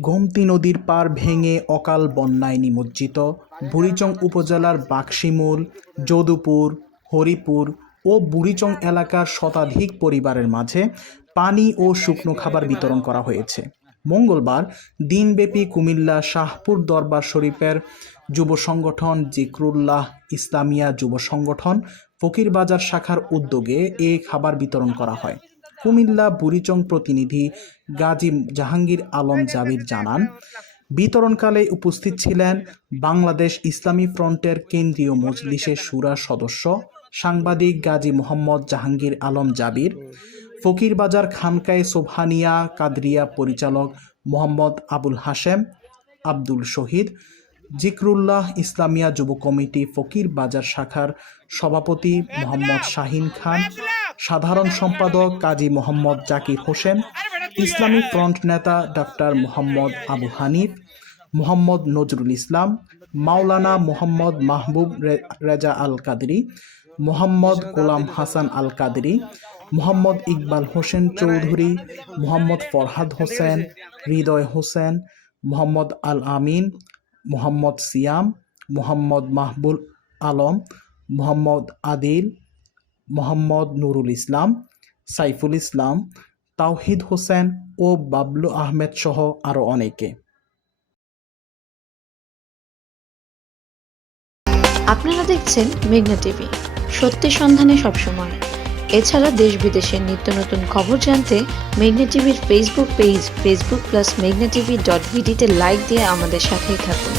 গোমতী নদীর পার ভেঙে অকাল বন্যায় নিমজ্জিত, বুড়িচং উপজেলার বাক্সিমূল, যদুপুর, হরিপুর ও বুড়িচং এলাকার শতাধিক পরিবারের মাঝে পানি ও শুকনো খাবার বিতরণ করা হয়েছে। মঙ্গলবার দিনব্যাপী কুমিল্লা শাহপুর দরবার শরীফের যুব সংগঠন জিক্রুল্লাহ ইসলামিয়া যুব সংগঠন ফকিরবাজার শাখার উদ্যোগে এ খাবার বিতরণ করা হয়। কুমিল্লা বুড়িচং প্রতিনিধি গাজী জাহাঙ্গীর আলম জাবির জানান, বিতরণকালে উপস্থিত ছিলেন বাংলাদেশ ইসলামী ফ্রন্টের কেন্দ্রীয় মজলিসের সুরা সদস্য সাংবাদিক গাজী মোহাম্মদ জাহাঙ্গীর আলম জাবির, ফকিরবাজার খানকায় সোভানিয়া কাদরিয়া পরিচালক মোহাম্মদ আবুল হাশেম, আব্দুল শহীদ, জিকরুল্লাহ ইসলামিয়া যুব কমিটি ফকির বাজার শাখার সভাপতি মোহাম্মদ শাহিন খান সাধারণ সম্পাদক কাজী মোহাম্মদ জাকির হোসেন, ইসলামী ফ্রন্ট নেতা ডাক্তার মোহাম্মদ আবু হানিফ, মোহাম্মদ নজরুল ইসলাম, মাওলানা মোহাম্মদ মাহবুব রেজা আল কাদরি মোহাম্মদ গোলাম হাসান আল কাদরি মোহাম্মদ ইকবাল হোসেন চৌধুরী, মোহাম্মদ ফরহাদ হোসেন, হৃদয় হোসেন, মোহাম্মদ আল আমিন মোহাম্মদ সিয়াম, মোহাম্মদ মাহবুল আলম, মোহাম্মদ আদিল মোহাম্মদ নুরুল ইসলাম, সাইফুল ইসলাম, তাওহিদ হোসেন ও বাবলু আহমেদ সহ আরও অনেকে। আপনারা দেখছেন মেঘনা টিভি। সত্যি সন্ধানে সবসময়। এছাড়া দেশ বিদেশের নিত্য নতুন খবর জানতে মেঘনা টিভির ফেসবুক পেজ ফেসবুক প্লাস মেঘনা টিভি ডট ভিডিতে লাইক দিয়ে আমাদের সাথেই থাকুন।